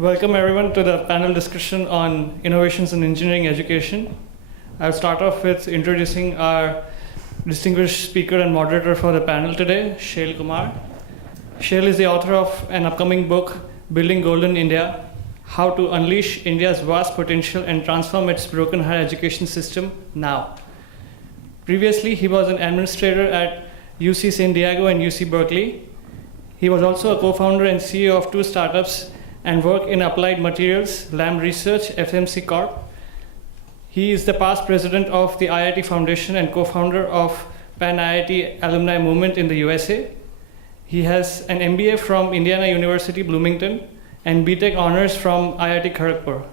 Welcome everyone to the panel discussion on innovations in engineering education. I'll start off with introducing our distinguished speaker and moderator for the panel today, Shail Kumar. Shail is the author of an upcoming book, Building Golden India, How to Unleash India's Vast Potential and Transform Its Broken Higher Education System Now. Previously, he was an administrator at UC San Diego and UC Berkeley. He was also a co-founder and CEO of two startups and work in applied materials, Lam Research, FMC Corp. He is the past president of the IIT Foundation and co-founder of Pan IIT Alumni Movement in the USA. He has an MBA from Indiana University, Bloomington, and BTech honors from IIT Kharagpur.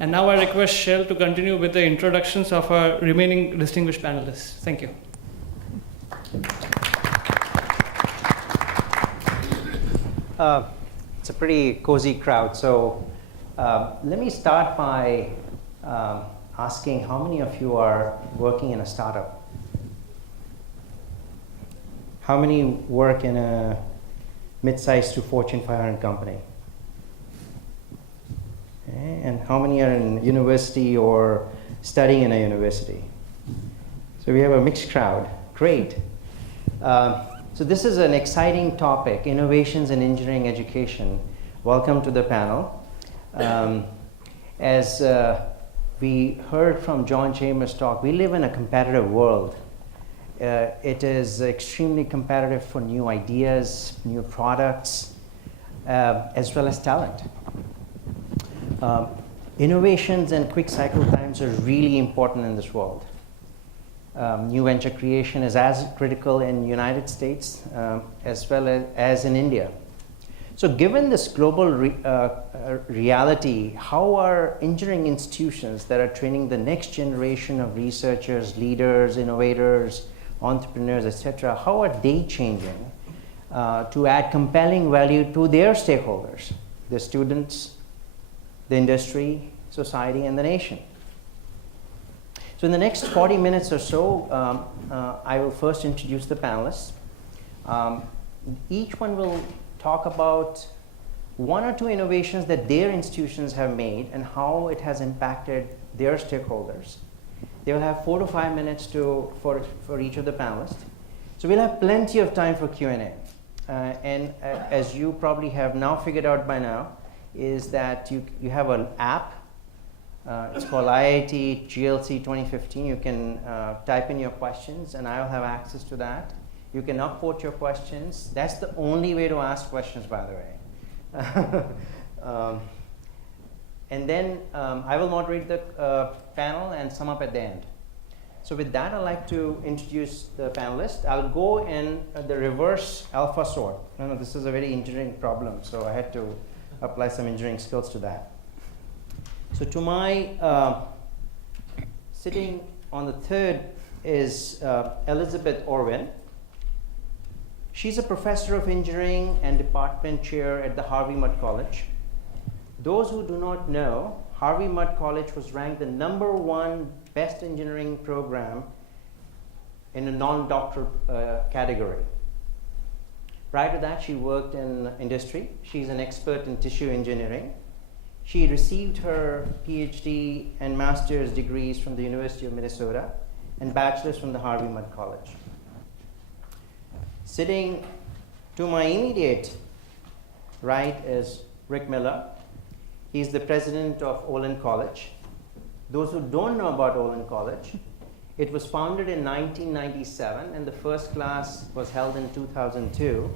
And now I request Shail to continue with the introductions of our remaining distinguished panelists. Thank you. It's a pretty cozy crowd, so let me start by asking how many of you are working in a startup? How many work in a mid-sized to Fortune 500 company? Okay. And how many are in university or studying in a university? So we have a mixed crowd. Great. So this is an exciting topic, innovations in engineering education. Welcome to the panel. As we heard from John Chambers' talk, we live in a competitive world. It is extremely competitive for new ideas, new products, as well as talent. Innovations and quick cycle times are really important in this world. New venture creation is as critical in the United States as well as in India. So given this global reality, how are engineering institutions that are training the next generation of researchers, leaders, innovators, entrepreneurs, etc., how are they changing to add compelling value to their stakeholders, the students, the industry, society, and the nation? So in the next 40 minutes or so, I will first introduce the panelists. Each one will talk about one or two innovations that their institutions have made and how it has impacted their stakeholders. They will have 4 to 5 minutes for each of the panelists. So we'll have plenty of time for Q&A. And as you probably have now figured out by now, is that you have an app. It's called IIT GLC 2015. You can type in your questions, and I'll have access to that. You can upvote your questions. That's the only way to ask questions, by the way. And then I will moderate the panel and sum up at the end. So with that, I'd like to introduce the panelists. I'll go in the reverse alpha sort. This is a very engineering problem, so I had to apply some engineering skills to that. So to my sitting on the third is Elizabeth Orwin. She's a professor of engineering and department chair at the Harvey Mudd College. Those who do not know, Harvey Mudd College was ranked the #1 best engineering program in a non-doctoral category. Prior to that, she worked in industry. She's an expert in tissue engineering. She received her PhD and master's degrees from the University of Minnesota and bachelor's from the Harvey Mudd College. Sitting to my immediate right is Rick Miller. He's the president of Olin College. Those who don't know about Olin College, it was founded in 1997 and the first class was held in 2002.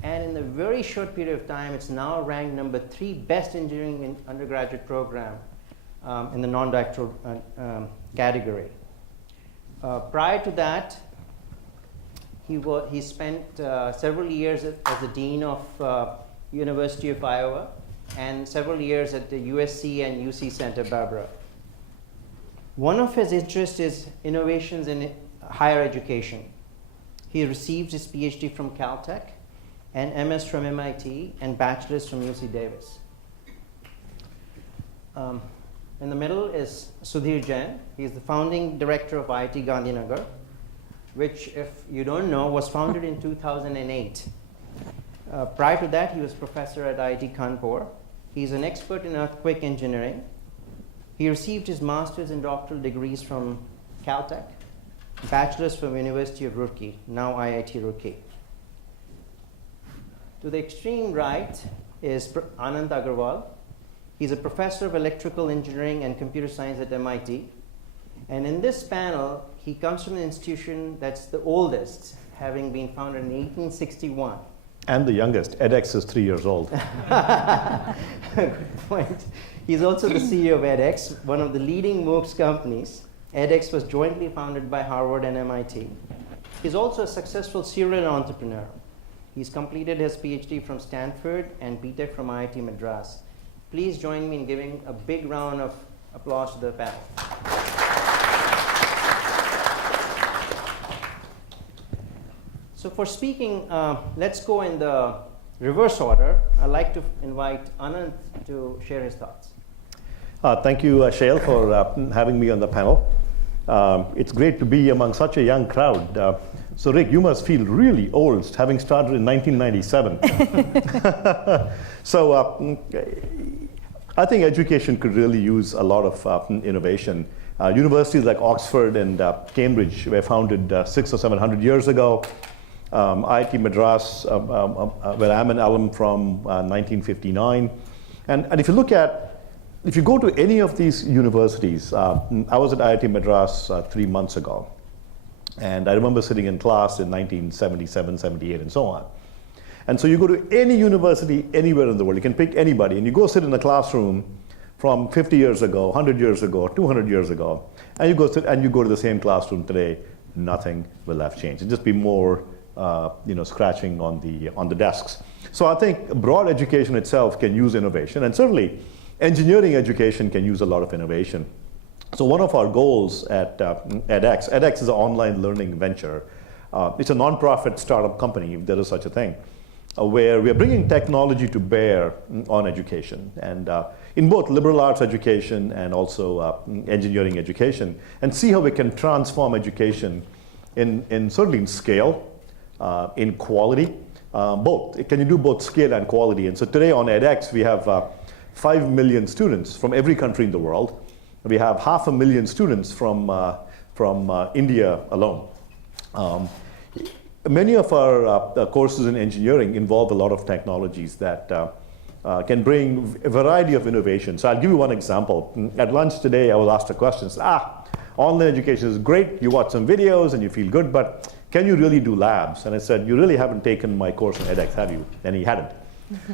And in a very short period of time, it's now ranked #3 best engineering undergraduate program in the non-doctoral category. Prior to that, he spent several years as the dean of University of Iowa and several years at the USC and UC Santa Barbara. One of his interests is innovations in higher education. He received his PhD from Caltech and MS from MIT and bachelor's from UC Davis. In the middle is Sudhir Jain. He's the founding director of IIT Gandhinagar, which, if you don't know, was founded in 2008. Prior to that, he was professor at IIT Kanpur He's an expert in earthquake engineering. He received his master's and doctoral degrees from Caltech, bachelor's from University of Roorkee, now IIT Roorkee. To the extreme right is Anand Agarwal. He's a professor of electrical engineering and computer science at MIT. And in this panel, he comes from an institution that's the oldest, having been founded in 1861. And the youngest. edX is 3 years old. Good point. He's also the CEO of edX, one of the leading MOOCs companies. edX was jointly founded by Harvard and MIT. He's also a successful serial entrepreneur. He's completed his PhD from Stanford and BTech from IIT Madras. Please join me in giving a big round of applause to the panel. So for speaking, let's go in the reverse order. I'd like to invite Anand to share his thoughts. Thank you, Shail, for having me on the panel. It's great to be among such a young crowd. So Rick, you must feel really old, having started in 1997. So I think education could really use a lot of innovation. Universities like Oxford and Cambridge were founded 600 or 700 years ago. IIT Madras, where I'm an alum from 1959. And if you go to any of these universities, I was at IIT Madras 3 months ago. And I remember sitting in class in 1977, 78, and so on. And so you go to any university anywhere in the world, you can pick anybody, and you go sit in a classroom from 50 years ago, 100 years ago, 200 years ago, and you go to the same classroom today, nothing will have changed. It'll just be more scratching on the desks. So I think broad education itself can use innovation, and certainly engineering education can use a lot of innovation. So one of our goals at edX is an online learning venture. It's a nonprofit startup company, if there is such a thing, where we are bringing technology to bear on education, and in both liberal arts education and also engineering education, and see how we can transform education certainly in scale, in quality, both. Can you do both scale and quality? And so today on edX, we have 5 million students from every country in the world. We have 500,000 students from India alone. Many of our courses in engineering involve a lot of technologies that can bring a variety of innovations. So I'll give you one example. At lunch today, I was asked a question. Online education is great. You watch some videos and you feel good, but can you really do labs? And I said, you really haven't taken my course on edX, have you? And he hadn't.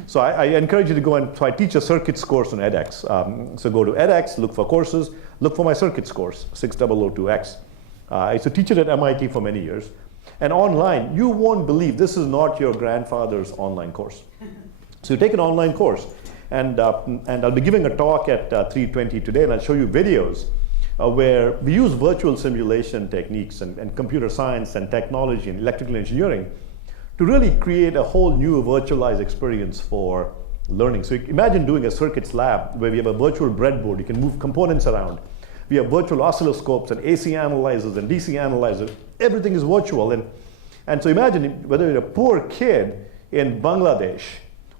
So I encourage you to go so I teach a circuits course on edX. So go to edX, look for courses, look for my circuits course, 6002X. I used to teach it at MIT for many years. And online, you won't believe this is not your grandfather's online course. So you take an online course, and I'll be giving a talk at 3:20 today, and I'll show you videos where we use virtual simulation techniques and computer science and technology and electrical engineering to really create a whole new virtualized experience for learning. So imagine doing a circuits lab where we have a virtual breadboard, you can move components around. We have virtual oscilloscopes and AC analyzers and DC analyzers. Everything is virtual. And so imagine whether you're a poor kid in Bangladesh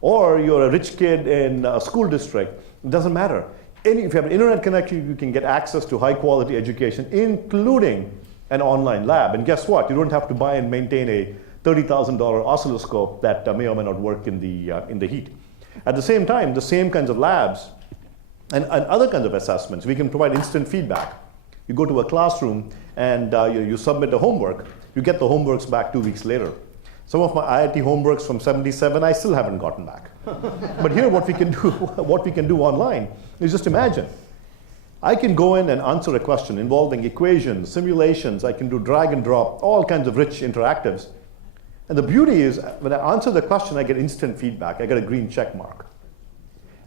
or you're a rich kid in a school district, it doesn't matter. If you have an internet connection, you can get access to high quality education, including an online lab. And guess what? You don't have to buy and maintain a $30,000 oscilloscope that may or may not work in the heat. At the same time, the same kinds of labs and other kinds of assessments, we can provide instant feedback. You go to a classroom and you submit a homework, you get the homeworks back 2 weeks later. Some of my IIT homeworks from 77, I still haven't gotten back. But here what we can do online is just imagine. I can go in and answer a question involving equations, simulations, I can do drag and drop, all kinds of rich interactives. And the beauty is, when I answer the question, I get instant feedback. I get a green check mark.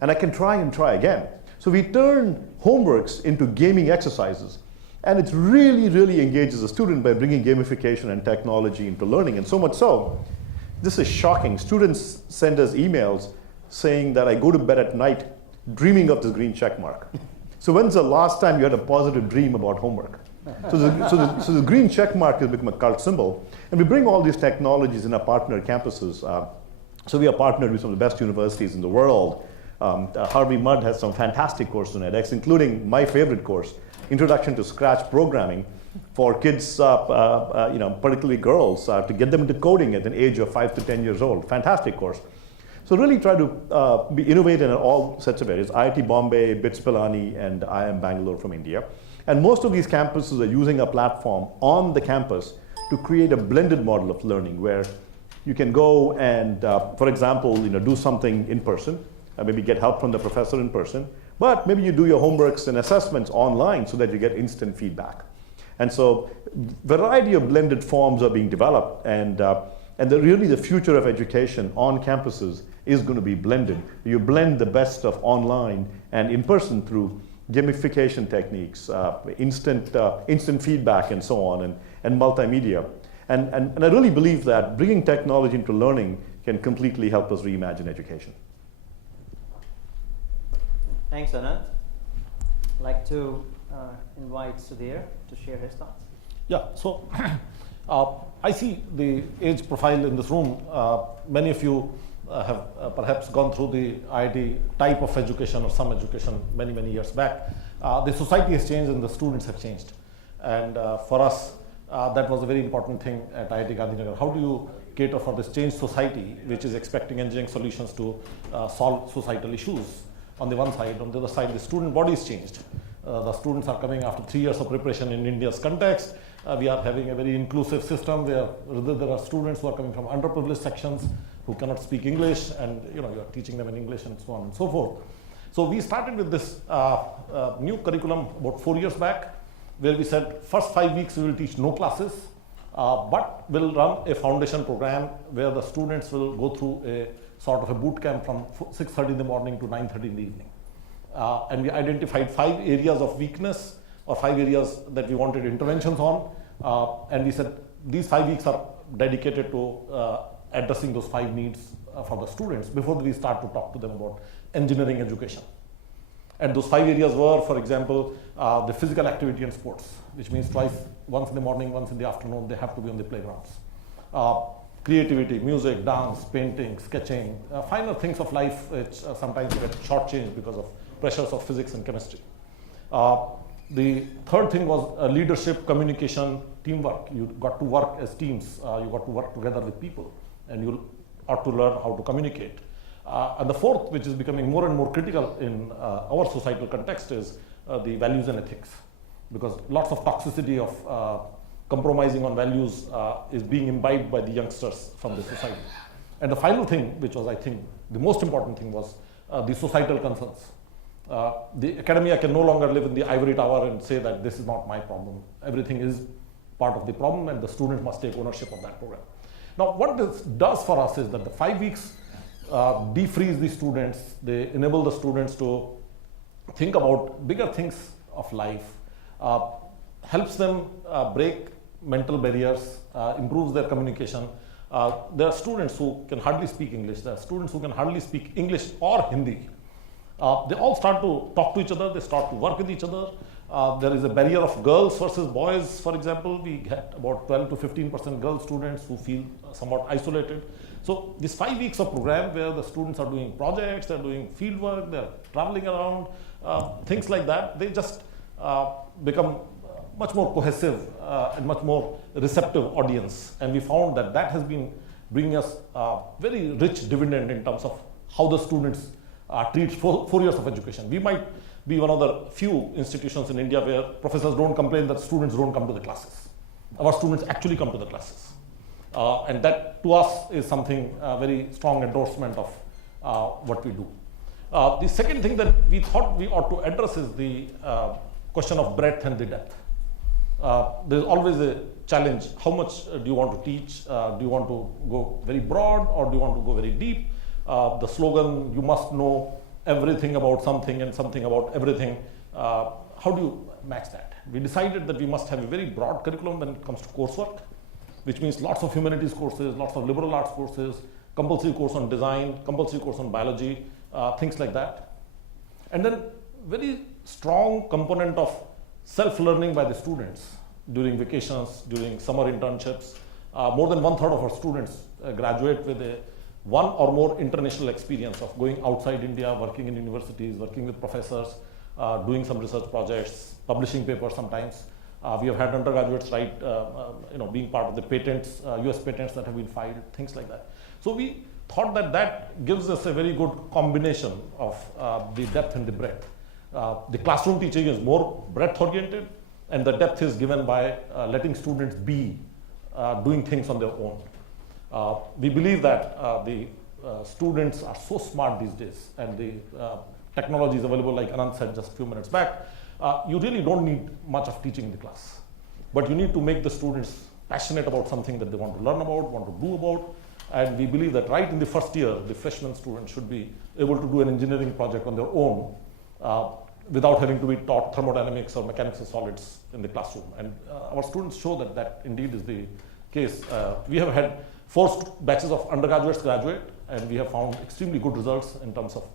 And I can try and try again. So we turn homeworks into gaming exercises. And it really, really engages the student by bringing gamification and technology into learning. And so much so, this is shocking. Students send us emails saying that I go to bed at night dreaming of this green check mark. So when's the last time you had a positive dream about homework? So the green check mark has become a cult symbol. And we bring all these technologies in our partner campuses. So we are partnered with some of the best universities in the world, Harvey Mudd has some fantastic courses on edX, including my favorite course, Introduction to Scratch Programming, for kids, particularly girls, to get them into coding at an age of 5 to 10 years old. Fantastic course. So really try to be innovative in all sets of areas. IIT Bombay, BITS Pilani, and IIM Bangalore from India. And most of these campuses are using a platform on the campus to create a blended model of learning where you can go and, for example, do something in person, maybe get help from the professor in person, but maybe you do your homeworks and assessments online so that you get instant feedback. And so variety of blended forms are being developed, and really the future of education on campuses is going to be blended. You blend the best of online and in person through gamification techniques, instant feedback, and so on, and multimedia. And I really believe that bringing technology into learning can completely help us reimagine education. Thanks, Anand. I'd like to invite Sudhir to share his thoughts. Yeah, so I see the age profile in this room. Many of you have perhaps gone through the IIT type of education or some education many, many years back. The society has changed and the students have changed. And for us, that was a very important thing at IIT Gandhinagar. How do you cater for this changed society, which is expecting engineering solutions to solve societal issues on the one side. On the other side, the student body is changed. The students are coming after 3 years of preparation in India's context. We are having a very inclusive system where there are students who are coming from underprivileged sections who cannot speak English, and you are teaching them in English and so on and so forth. So we started with this new curriculum about 4 years back, where we said first 5 weeks we will teach no classes, but we'll run a foundation program where the students will go through a sort of a boot camp from 6:30 in the morning to 9:30 in the evening. And we identified 5 areas of weakness or 5 areas that we wanted interventions on. And we said these 5 weeks are dedicated to addressing those 5 needs for the students before we start to talk to them about engineering education. And those 5 areas were, for example, the physical activity and sports, which means once in the morning, once in the afternoon, they have to be on the playgrounds. Creativity, music, dance, painting, sketching, finer things of life which sometimes get shortchanged because of pressures of physics and chemistry. The third thing was leadership, communication, teamwork. You got to work as teams. You got to work together with people, and you ought to learn how to communicate. And the fourth, which is becoming more and more critical in our societal context, is the values and ethics, because lots of toxicity of compromising on values is being imbibed by the youngsters from the society. And the final thing, which was, I think, the most important thing, was the societal concerns. The academia can no longer live in the ivory tower and say that this is not my problem. Everything is part of the problem, and the student must take ownership of that program. Now, what this does for us is that the 5 weeks defreeze the students. They enable the students to think about bigger things of life, helps them break mental barriers, improves their communication. There are students who can hardly speak English. There are students who can hardly speak English or Hindi. They all start to talk to each other. They start to work with each other. There is a barrier of girls versus boys, for example. We get about 12 to 15% girl students who feel somewhat isolated. So this 5 weeks of program where the students are doing projects, they're doing field work, they're traveling around, things like that, they just become much more cohesive and much more receptive audience. And we found that that has been bringing us a very rich dividend in terms of how the students treat 4 years of education. We might be one of the few institutions in India where professors don't complain that students don't come to the classes. Our students actually come to the classes. And that to us is something, very strong endorsement of what we do. The second thing that we thought we ought to address is the question of breadth and the depth. There's always a challenge. How much do you want to teach? Do you want to go very broad, or do you want to go very deep? The slogan, you must know everything about something and something about everything. How do you match that? We decided that we must have a very broad curriculum when it comes to coursework, which means lots of humanities courses, lots of liberal arts courses, compulsory course on design, compulsory course on biology, things like that. And then very strong component of self-learning by the students during vacations, during summer internships. More than 1/3 of our students graduate with a one or more international experience of going outside India, working in universities, working with professors, doing some research projects, publishing papers sometimes. We have had undergraduates write, being part of the patents, US patents that have been filed, things like that. So we thought that that gives us a very good combination of the depth and the breadth. The classroom teaching is more breadth oriented, and the depth is given by letting students be doing things on their own. We believe that the students are so smart these days, and the technology is available, like Anand said just a few minutes back. You really don't need much of teaching in the class, but you need to make the students passionate about something that they want to learn about, want to do about. And we believe that right in the first year, the freshman students should be able to do an engineering project on their own without having to be taught thermodynamics or mechanics of solids in the classroom. And our students show that that indeed is the case. We have had 4 batches of undergraduates graduate, and we have found extremely good results in terms of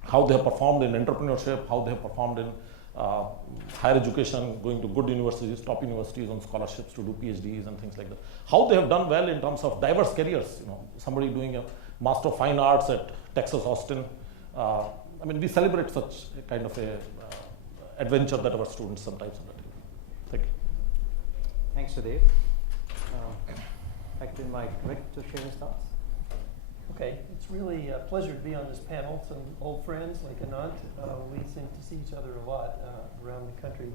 how they have performed in entrepreneurship, how they have performed in higher education, going to good universities, top universities on scholarships to do PhDs and things like that. How they have done well in terms of diverse careers. Somebody doing a Master of Fine Arts at Texas Austin. I mean, we celebrate such a kind of a adventure that our students sometimes undertake. Thank you. Thanks, Sudhir. Back to Mike. Rick to share his thoughts. Okay, it's really a pleasure to be on this panel. Some old friends like Anand. We seem to see each other a lot around the country.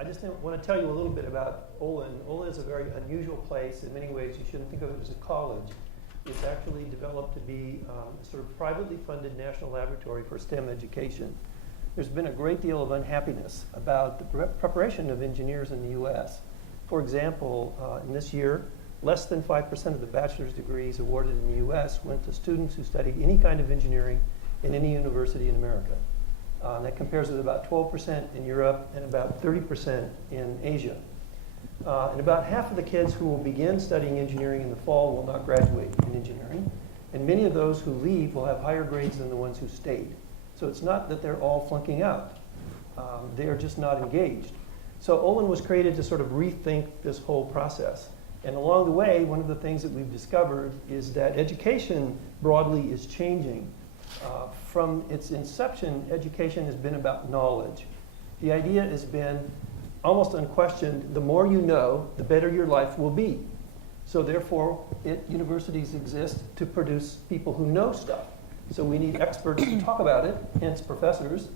I just want to tell you a little bit about Olin. Olin is a very unusual place. In many ways, you shouldn't think of it as a college. It's actually developed to be a sort of privately funded national laboratory for STEM education. There's been a great deal of unhappiness about the preparation of engineers in the U.S. For example, in this year, less than 5% of the bachelor's degrees awarded in the U.S. went to students who studied any kind of engineering in any university in America. That compares with about 12% in Europe and about 30% in Asia. And about half of the kids who will begin studying engineering in the fall will not graduate in engineering. And many of those who leave will have higher grades than the ones who stayed. So it's not that they're all flunking out. They are just not engaged. So Olin was created to sort of rethink this whole process. And along the way, one of the things that we've discovered is that education broadly is changing. From its inception, education has been about knowledge. The idea has been, almost unquestioned, the more you know, the better your life will be. So therefore, universities exist to produce people who know stuff. So we need experts to talk about it, hence professors,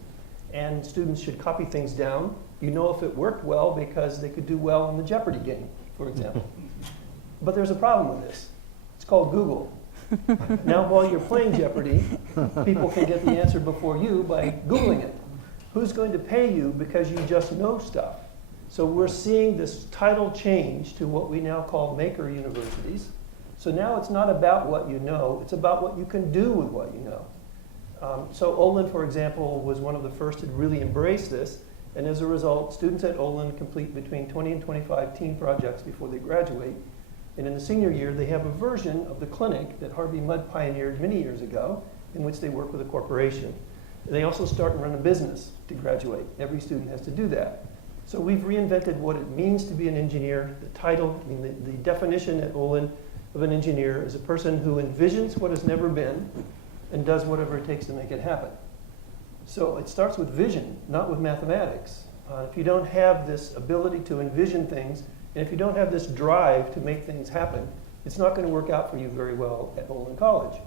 and students should copy things down. You know if it worked well because they could do well in the Jeopardy game, for example. But there's a problem with this. It's called Google. Now, while you're playing Jeopardy, people can get the answer before you by Googling it. Who's going to pay you because you just know stuff? So we're seeing this tidal change to what we now call maker universities. So now it's not about what you know, it's about what you can do with what you know. So Olin, for example, was one of the first to really embrace this. And as a result, students at Olin complete between 20 and 25 team projects before they graduate. And in the senior year, they have a version of the clinic that Harvey Mudd pioneered many years ago, in which they work with a corporation. They also start and run a business to graduate. Every student has to do that. So we've reinvented what it means to be an engineer. The title, the definition at Olin of an engineer is a person who envisions what has never been and does whatever it takes to make it happen. So it starts with vision, not with mathematics. If you don't have this ability to envision things, and if you don't have this drive to make things happen, it's not going to work out for you very well at Olin College.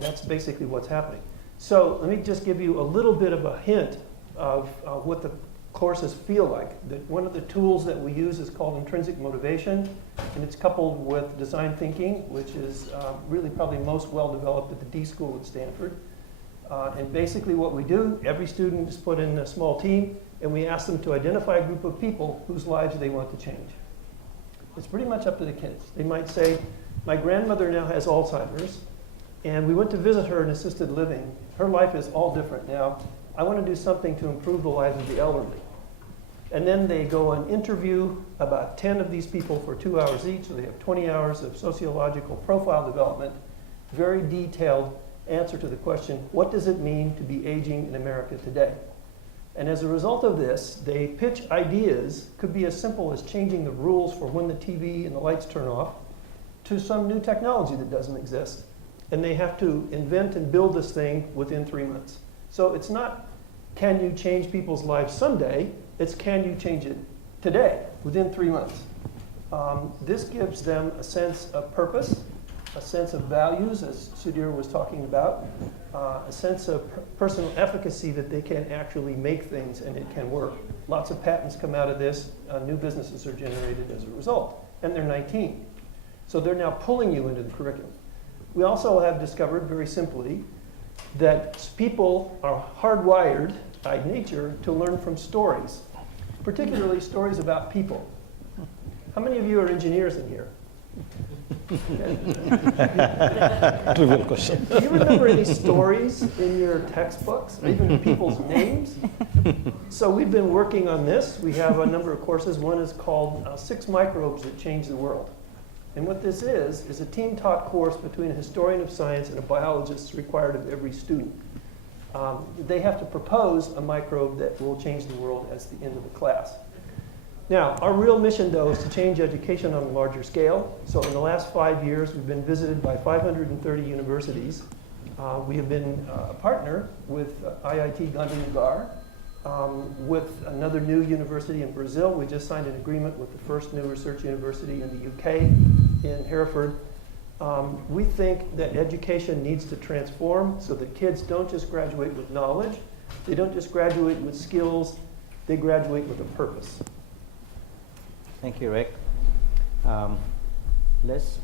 That's basically what's happening. So let me just give you a little bit of a hint of what the courses feel like. One of the tools that we use is called Intrinsic Motivation, and it's coupled with design thinking, which is really probably most well developed at the D School at Stanford. And basically what we do, every student is put in a small team, and we ask them to identify a group of people whose lives they want to change. It's pretty much up to the kids. They might say, my grandmother now has Alzheimer's, and we went to visit her in assisted living. Her life is all different now. I want to do something to improve the lives of the elderly. And then they go and interview about 10 of these people for 2 hours each, so they have 20 hours of sociological profile development, very detailed answer to the question, what does it mean to be aging in America today? And as a result of this, they pitch ideas, could be as simple as changing the rules for when the TV and the lights turn off, to some new technology that doesn't exist, and they have to invent and build this thing within 3 months. So it's not, can you change people's lives someday? It's, can you change it today, within 3 months? This gives them a sense of purpose, a sense of values, as Sudhir was talking about, a sense of personal efficacy that they can actually make things and it can work. Lots of patents come out of this. New businesses are generated as a result. And they're 19. So they're now pulling you into the curriculum. We also have discovered, very simply, that people are hardwired by nature to learn from stories, particularly stories about people. How many of you are engineers in here? Trivial question. Do you remember any stories in your textbooks, or even people's names? So we've been working on this. We have a number of courses. One is called 6 Microbes That Change the World. And what this is a team-taught course between a historian of science and a biologist required of every student. They have to propose a microbe that will change the world as the end of the class. Now, our real mission, though, is to change education on a larger scale. So in the last 5 years, we've been visited by 530 universities. We have been a partner with IIT Gandhinagar, with another new university in Brazil. We just signed an agreement with the first new research university in the UK, in Hereford. We think that education needs to transform so that kids don't just graduate with knowledge, they don't just graduate with skills, they graduate with a purpose. Thank you, Rick. Liz?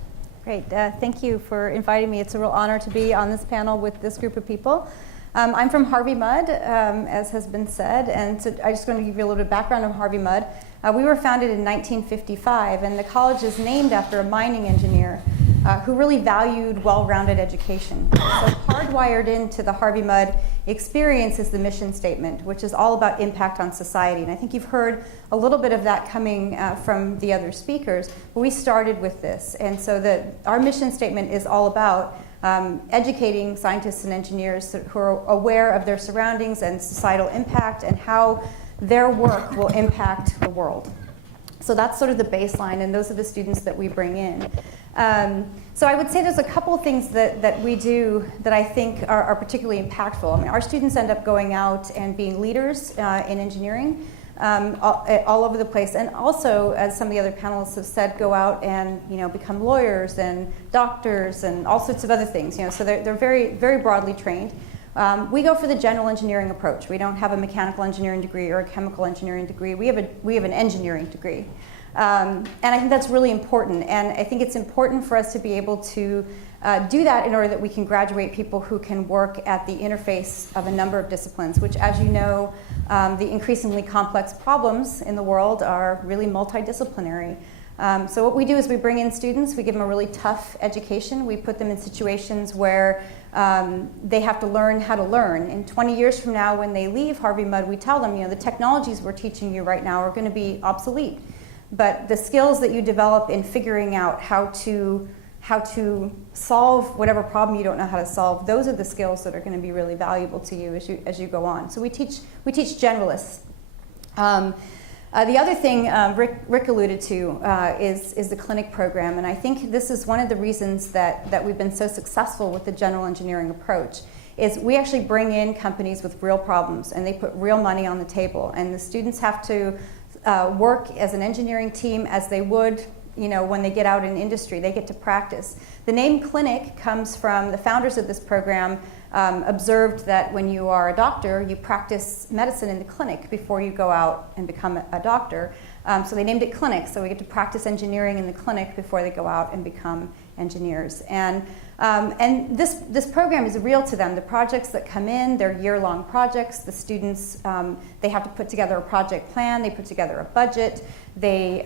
Great. Thank you for inviting me. It's a real honor to be on this panel with this group of people. I'm from Harvey Mudd, as has been said, and so I'm just going to give you a little bit of background on Harvey Mudd. We were founded in 1955, and the college is named after a mining engineer who really valued well-rounded education. So hardwired into the Harvey Mudd experience is the mission statement, which is all about impact on society. And I think you've heard a little bit of that coming from the other speakers, but we started with this. And so our mission statement is all about educating scientists and engineers who are aware of their surroundings and societal impact and how their work will impact the world. So that's sort of the baseline, and those are the students that we bring in. So I would say there's a couple things that we do that I think are particularly impactful. I mean, our students end up going out and being leaders in engineering all over the place, and also, as some of the other panelists have said, go out and become lawyers and doctors and all sorts of other things. So they're very, very broadly trained. We go for the general engineering approach. We don't have a mechanical engineering degree or a chemical engineering degree. We have an engineering degree. And I think that's really important. And I think it's important for us to be able to do that in order that we can graduate people who can work at the interface of a number of disciplines, which, as you know, the increasingly complex problems in the world are really multidisciplinary. So what we do is we bring in students, we give them a really tough education, we put them in situations where they have to learn how to learn. And 20 years from now, when they leave Harvey Mudd, we tell them, the technologies we're teaching you right now are going to be obsolete. But the skills that you develop in figuring out how to solve whatever problem you don't know how to solve, those are the skills that are going to be really valuable to you as you go on. So we teach generalists. The other thing Rick alluded to is the clinic program, and I think this is one of the reasons that we've been so successful with the general engineering approach, is we actually bring in companies with real problems, and they put real money on the table, and the students have to work as an engineering team as they would when they get out in industry. They get to practice. The name clinic comes from the founders of this program observed that when you are a doctor, you practice medicine in the clinic before you go out and become a doctor. So they named it clinic, so we get to practice engineering in the clinic before they go out and become engineers. And this program is real to them. The projects that come in, they're year-long projects. The students, they have to put together a project plan, they put together a budget, they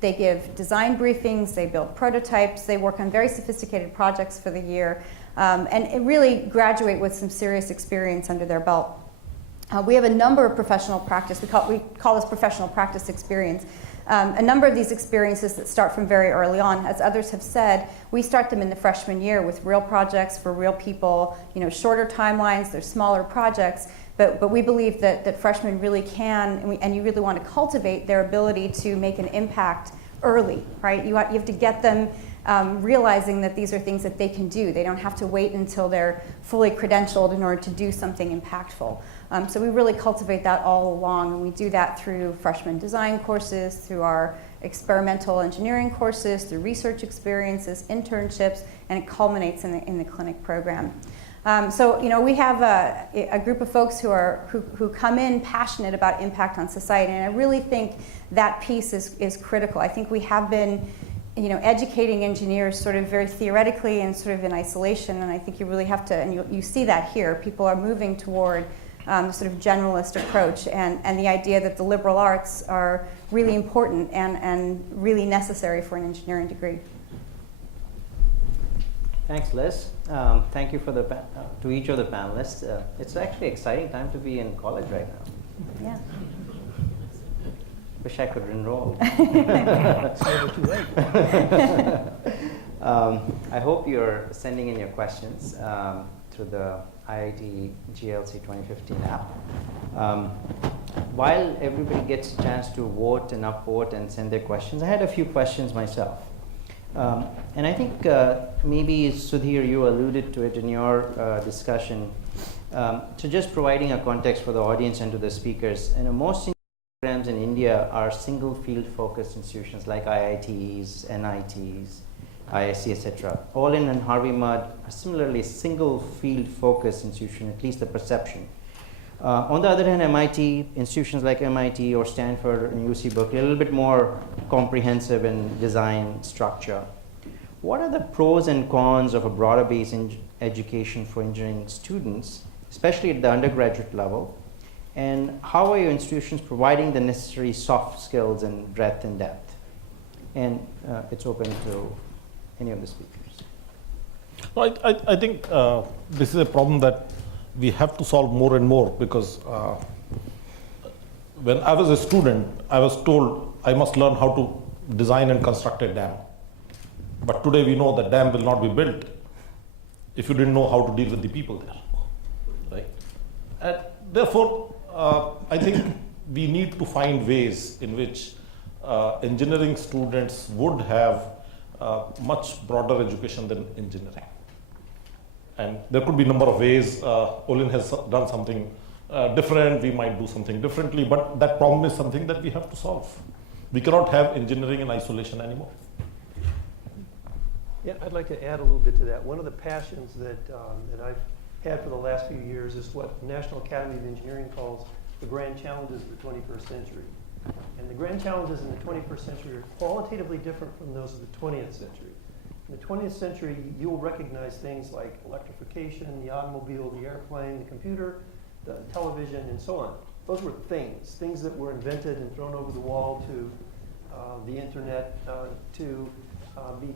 give design briefings, they build prototypes, they work on very sophisticated projects for the year, and really graduate with some serious experience under their belt. We have a number of professional practice, we call this professional practice experience. A number of these experiences that start from very early on. As others have said, we start them in the freshman year with real projects for real people, shorter timelines, they're smaller projects, but we believe that freshmen really can, and you really want to cultivate their ability to make an impact early, right? You have to get them realizing that these are things that they can do. They don't have to wait until they're fully credentialed in order to do something impactful. So we really cultivate that all along, and we do that through freshman design courses, through our experimental engineering courses, through research experiences, internships, and it culminates in the clinic program. So we have a group of folks who come in passionate about impact on society, and I really think that piece is critical. I think we have been educating engineers sort of very theoretically and sort of in isolation, and I think you really have to, and you see that here, people are moving toward the sort of generalist approach and the idea that the liberal arts are really important and really necessary for an engineering degree. Thanks, Liz. Thank you for to each of the panelists. It's actually an exciting time to be in college right now. Yeah. Wish I could enroll. It's never too late. I hope you're sending in your questions through the IIT GLC 2015 app. While everybody gets a chance to vote and upvote and send their questions, I had a few questions myself. And I think maybe, Sudhir, you alluded to it in your discussion, to just providing a context for the audience and to the speakers. Most programs in India are single field focused institutions like IITs, NITs, ISC, etc. All in and Harvey Mudd are similarly single field focused institution, at least the perception. On the other hand, MIT, institutions like MIT or Stanford and UC Berkeley, a little bit more comprehensive in design structure. What are the pros and cons of a broader based education for engineering students, especially at the undergraduate level? And how are your institutions providing the necessary soft skills in breadth and depth? And it's open to any of the speakers. No, I think this is a problem that we have to solve more and more, because when I was a student, I was told I must learn how to design and construct a dam. But today we know that dam will not be built if you didn't know how to deal with the people there, right? And therefore, I think we need to find ways in which engineering students would have much broader education than engineering. And there could be a number of ways. Olin has done something different. We might do something differently, but that problem is something that we have to solve. We cannot have engineering in isolation anymore. Yeah, I'd like to add a little bit to that. One of the passions that I've had for the last few years is what the National Academy of Engineering calls the grand challenges of the 21st century. And the grand challenges in the 21st century are qualitatively different from those of the 20th century. In the 20th century, you will recognize things like electrification, the automobile, the airplane, the computer, the television, and so on. Those were things that were invented and thrown over the wall to the internet to be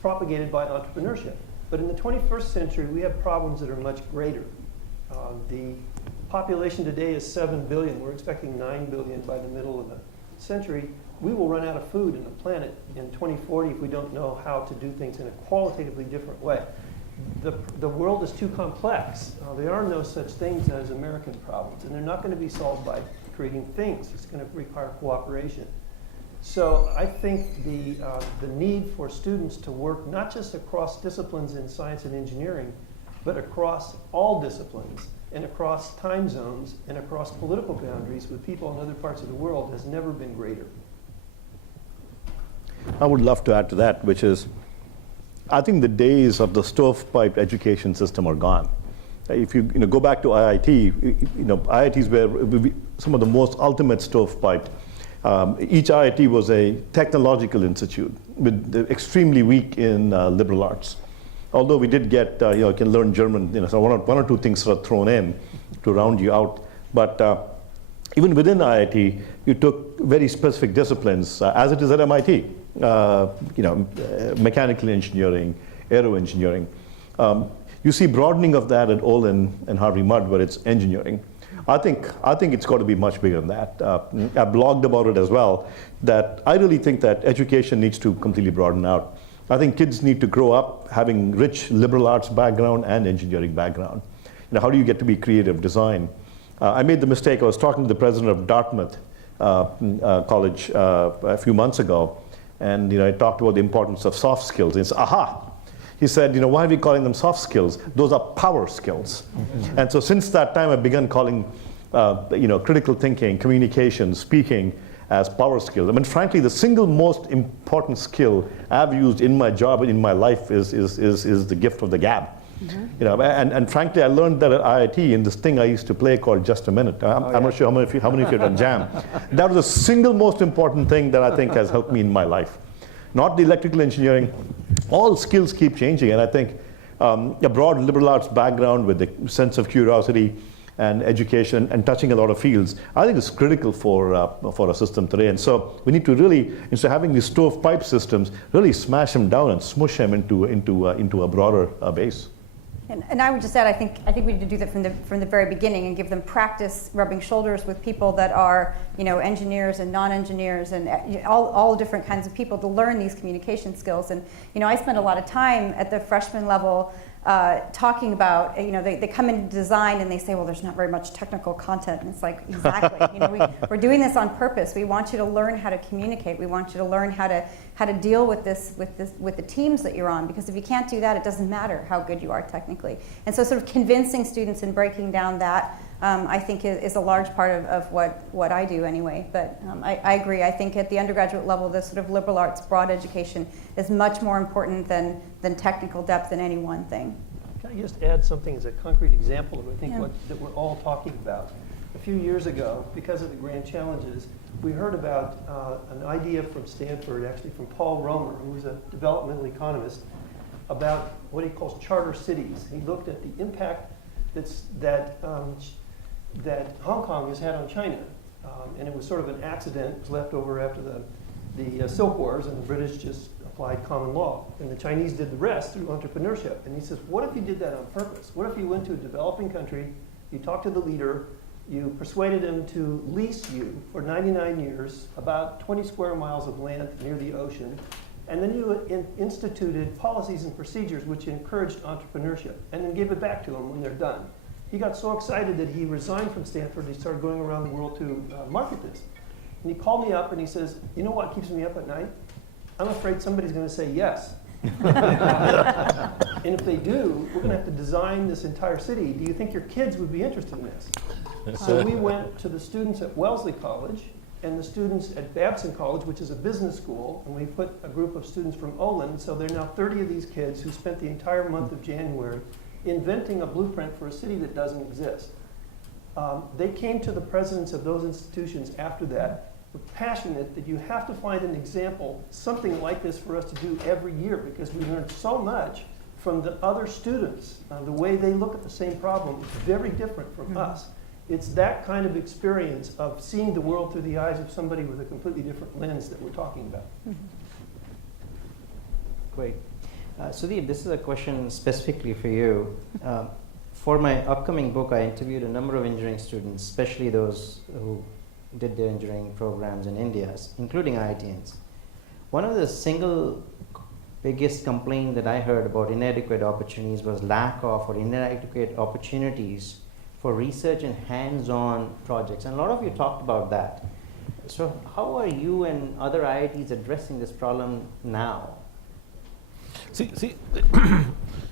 propagated by entrepreneurship. But in the 21st century, we have problems that are much greater. The population today is 7 billion. We're expecting 9 billion by the middle of the century. We will run out of food in the planet in 2040 if we don't know how to do things in a qualitatively different way. The world is too complex. There are no such things as American problems, and they're not going to be solved by creating things. It's going to require cooperation. So I think the need for students to work not just across disciplines in science and engineering, but across all disciplines and across time zones and across political boundaries with people in other parts of the world has never been greater. I would love to add to that, which is, I think the days of the stovepipe education system are gone. If you go back to IIT, IITs were some of the most ultimate stovepipe. Each IIT was a technological institute with extremely weak in liberal arts. Although we did get, you can learn German, so one or two things sort of thrown in to round you out. But even within IIT, you took very specific disciplines, as it is at MIT. Mechanical engineering, aero engineering. You see broadening of that at Olin and Harvey Mudd, where it's engineering. I think it's got to be much bigger than that. I blogged about it as well, that I really think that education needs to completely broaden out. I think kids need to grow up having rich liberal arts background and engineering background. How do you get to be creative design? I made the mistake, I was talking to the president of Dartmouth College a few months ago, and I talked about the importance of soft skills. It's aha. He said, why are we calling them soft skills? Those are power skills. And so since that time, I began calling critical thinking, communication, speaking as power skills. I mean, frankly, the single most important skill I've used in my job and in my life is the gift of the gab. And frankly, I learned that at IIT in this thing I used to play called Just a Minute. I'm not sure how many of you have done Jam. That was the single most important thing that I think has helped me in my life. Not the electrical engineering. All skills keep changing, and I think a broad liberal arts background with a sense of curiosity and education and touching a lot of fields, I think is critical for a system today. And so we need to really, instead of having these stovepipe systems, really smash them down and smush them into a broader base. And I would just add, I think we need to do that from the very beginning and give them practice rubbing shoulders with people that are, engineers and non-engineers and all different kinds of people to learn these communication skills. And I spend a lot of time at the freshman level talking about, they come into design and they say, well, there's not very much technical content. And it's like, exactly. We're doing this on purpose. We want you to learn how to communicate. We want you to learn how to deal with the teams that you're on. Because if you can't do that, it doesn't matter how good you are technically. And so sort of convincing students and breaking down that, I think is a large part of what I do anyway. But I agree. I think at the undergraduate level, this sort of liberal arts broad education is much more important than technical depth in any one thing. Can I just add something as a concrete example of, I think, that we're all talking about? A few years ago, because of the grand challenges, we heard about an idea from Stanford, actually from Paul Romer, who was a developmental economist, about what he calls charter cities. He looked at the impact that Hong Kong has had on China. And it was sort of an accident. It was left over after the Silk Wars, and the British just applied common law. And the Chinese did the rest through entrepreneurship. And he says, what if you did that on purpose? What if you went to a developing country, you talked to the leader, you persuaded him to lease you for 99 years, about 20 square miles of land near the ocean, and then you instituted policies and procedures which encouraged entrepreneurship, and then gave it back to them when they're done. He got so excited that he resigned from Stanford. He started going around the world to market this. And he called me up and he says, you know what keeps me up at night? I'm afraid somebody's going to say yes. And if they do, we're going to have to design this entire city. Do you think your kids would be interested in this? So we went to the students at Wellesley College and the students at Babson College, which is a business school, and we put a group of students from Olin. So there are now 30 of these kids who spent the entire month of January inventing a blueprint for a city that doesn't exist. They came to the presidents of those institutions after that, were passionate that you have to find an example, something like this for us to do every year, because we learned so much from the other students. The way they look at the same problem is very different from us. It's that kind of experience of seeing the world through the eyes of somebody with a completely different lens that we're talking about. Great. Sudeep, this is a question specifically for you. For my upcoming book, I interviewed a number of engineering students, especially those who did their engineering programs in India, including IITians. One of the single biggest complaint that I heard about inadequate opportunities was lack of or inadequate opportunities for research and hands-on projects. And a lot of you talked about that. So how are you and other IITs addressing this problem now? See,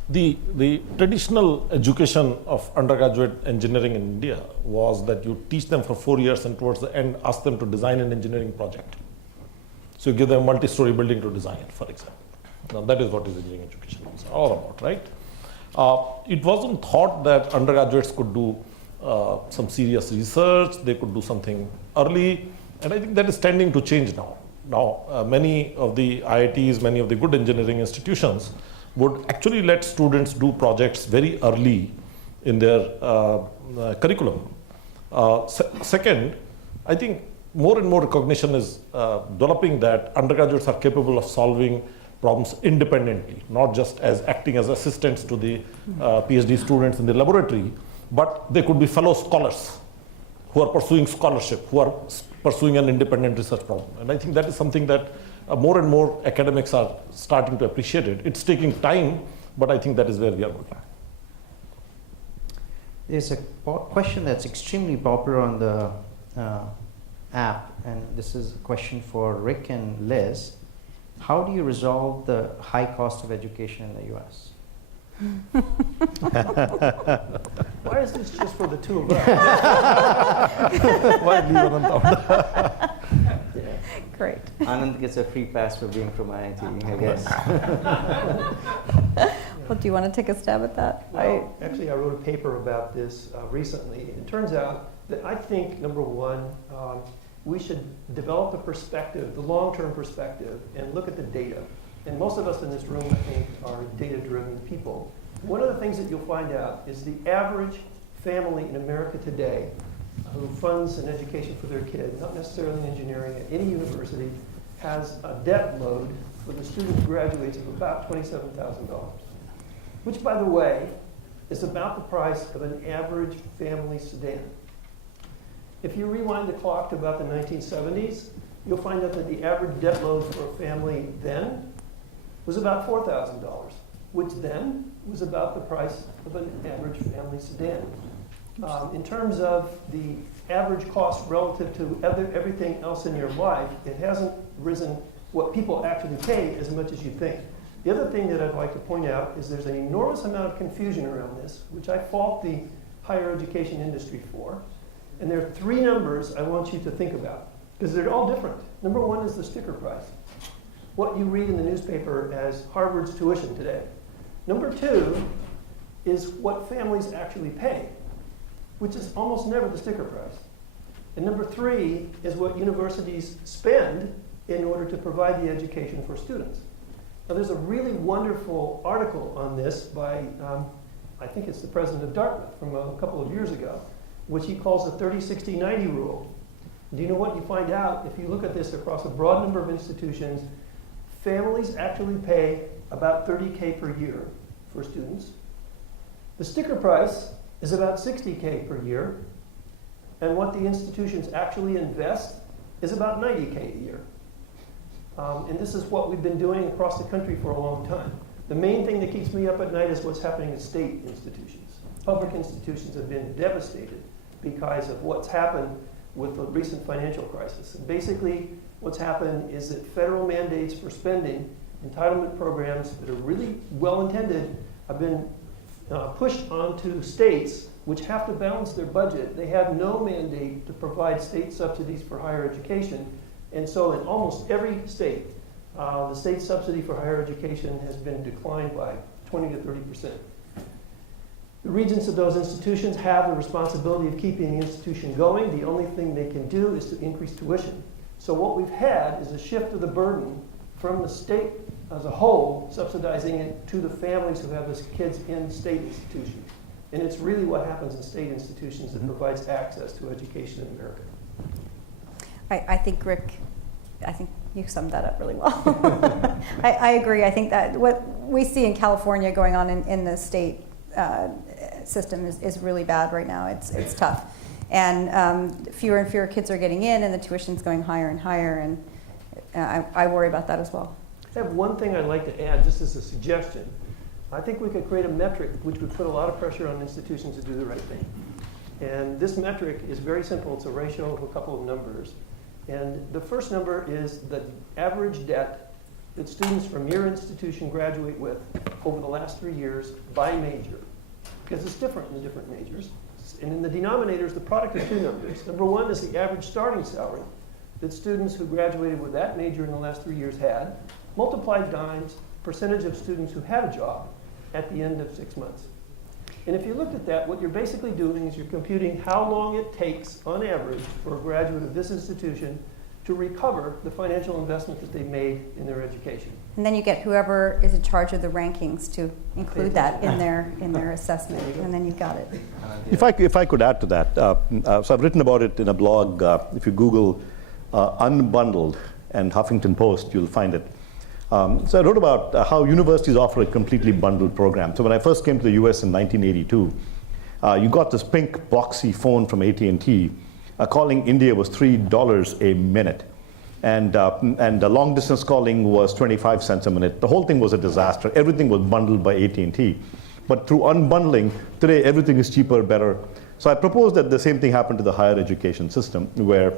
the traditional education of undergraduate engineering in India was that you teach them for 4 years and towards the end ask them to design an engineering project. So you give them a multi-story building to design, for example. Now that is what is engineering education is all about, right? It wasn't thought that undergraduates could do some serious research, they could do something early, and I think that is tending to change now. Now, many of the IITs, many of the good engineering institutions would actually let students do projects very early in their curriculum. Second, I think more and more recognition is developing that undergraduates are capable of solving problems independently, not just as acting as assistants to the PhD students in the laboratory, but they could be fellow scholars who are pursuing scholarship, who are pursuing an independent research problem. And I think that is something that more and more academics are starting to appreciate it. It's taking time, but I think that is where we are going. There's a question that's extremely popular on the app, and this is a question for Rick and Liz. How do you resolve the high cost of education in the US? Why is this just for the two of us? Why leave Anand out? Great. Anand gets a free pass for being from IIT, I guess. Well, do you want to take a stab at that? Well, actually, I wrote a paper about this recently. It turns out that I think, number one, we should develop the perspective, the long-term perspective, and look at the data. And most of us in this room, I think, are data-driven people. One of the things that you'll find out is the average family in America today who funds an education for their kid, not necessarily in engineering at any university, has a debt load for the student who graduates of about $27,000, which, by the way, is about the price of an average family sedan. If you rewind the clock to about the 1970s, you'll find out that the average debt load for a family then was about $4,000, which then was about the price of an average family sedan. In terms of the average cost relative to everything else in your life, it hasn't risen what people actually pay as much as you think. The other thing that I'd like to point out is there's an enormous amount of confusion around this, which I fault the higher education industry for. And there are three numbers I want you to think about, because they're all different. Number one is the sticker price, what you read in the newspaper as Harvard's tuition today. Number two is what families actually pay, which is almost never the sticker price. And number three is what universities spend in order to provide the education for students. Now, there's a really wonderful article on this by, I think it's the president of Dartmouth from a couple of years ago, which he calls the 30-60-90 rule. Do you know what you find out if you look at this across a broad number of institutions? Families actually pay about $30K per year for students. The sticker price is about $60K per year, and what the institutions actually invest is about $90K a year. And this is what we've been doing across the country for a long time. The main thing that keeps me up at night is what's happening in state institutions. Public institutions have been devastated because of what's happened with the recent financial crisis. And basically, what's happened is that federal mandates for spending, entitlement programs that are really well-intended, have been pushed onto states which have to balance their budget. They have no mandate to provide state subsidies for higher education. And so in almost every state, the state subsidy for higher education has been declined by 20 to 30%. The regents of those institutions have the responsibility of keeping the institution going. The only thing they can do is to increase tuition. So what we've had is a shift of the burden from the state as a whole, subsidizing it, to the families who have those kids in state institutions. And it's really what happens in state institutions that provides access to education in America. I think, Rick, I think you summed that up really well. I agree. I think that what we see in California going on in the state system is really bad right now. It's tough. And fewer and fewer kids are getting in, and the tuition's going higher and higher, and I worry about that as well. I have one thing I'd like to add, just as a suggestion. I think we could create a metric which would put a lot of pressure on institutions to do the right thing. And this metric is very simple. It's a ratio of a couple of numbers. And the first number is the average debt that students from your institution graduate with over the last 3 years by major, because it's different in the different majors. And in the denominators, the product of two numbers. Number one is the average starting salary that students who graduated with that major in the last 3 years had, multiplied times percentage of students who had a job at the end of 6 months. And if you looked at that, what you're basically doing is you're computing how long it takes, on average, for a graduate of this institution to recover the financial investment that they made in their education. And then you get whoever is in charge of the rankings to include that in their assessment, and then you've got it. If I could add to that, so I've written about it in a blog. If you Google Unbundled and Huffington Post, you'll find it. So I wrote about how universities offer a completely bundled program. So when I first came to the US in 1982, you got this pink boxy phone from AT&T. Calling India was $3 a minute. And the long distance calling was 25 cents a minute. The whole thing was a disaster. Everything was bundled by AT&T. But through unbundling, today everything is cheaper, better. So I propose that the same thing happen to the higher education system, where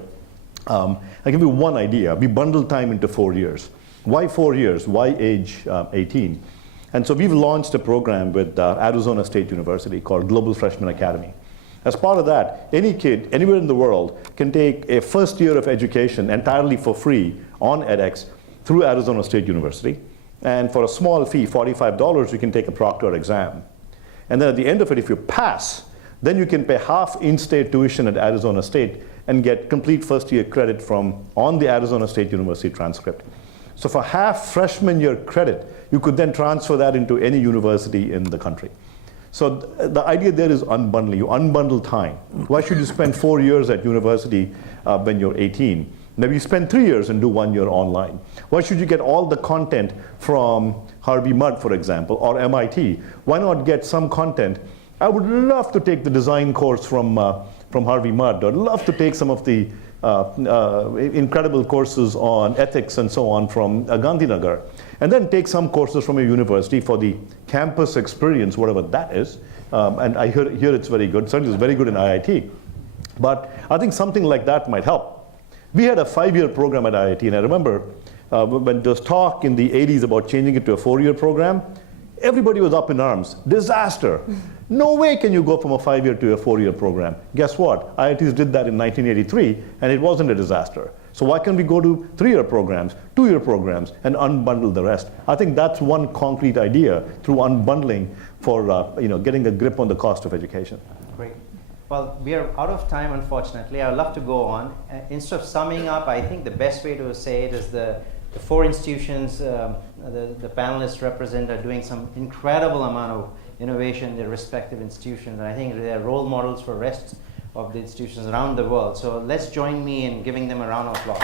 I'll give you one idea. We bundle time into 4 years. Why 4 years? Why age 18? And so we've launched a program with Arizona State University called Global Freshman Academy. As part of that, any kid anywhere in the world can take a first year of education entirely for free on edX through Arizona State University. And for a small fee, $45, you can take a proctored exam. And then at the end of it, if you pass, then you can pay half in-state tuition at Arizona State and get complete first year credit from on the Arizona State University transcript. So for half freshman year credit, you could then transfer that into any university in the country. So the idea there is unbundling. You unbundle time. Why should you spend 4 years at university when you're 18? Maybe you spend 3 years and do 1 year online. Why should you get all the content from Harvey Mudd, for example, or MIT? Why not get some content? I would love to take the design course from Harvey Mudd. I'd love to take some of the incredible courses on ethics and so on from Gandhinagar. And then take some courses from a university for the campus experience, whatever that is. And I hear it's very good. Certainly it's very good in IIT. But I think something like that might help. We had a 5-year program at IIT, and I remember when there was talk in the 80s about changing it to a 4-year program, everybody was up in arms. Disaster. No way can you go from a 5-year to a 4-year program. Guess what? IITs did that in 1983, and it wasn't a disaster. So why can't we go to 3-year programs, 2-year programs, and unbundle the rest? I think that's one concrete idea through unbundling for getting a grip on the cost of education. Great. Well, we are out of time, unfortunately. I would love to go on. Instead of summing up, I think the best way to say it is the 4 institutions the panelists represent are doing some incredible amount of innovation in their respective institutions. And I think they are role models for the rest of the institutions around the world. So let's join me in giving them a round of applause.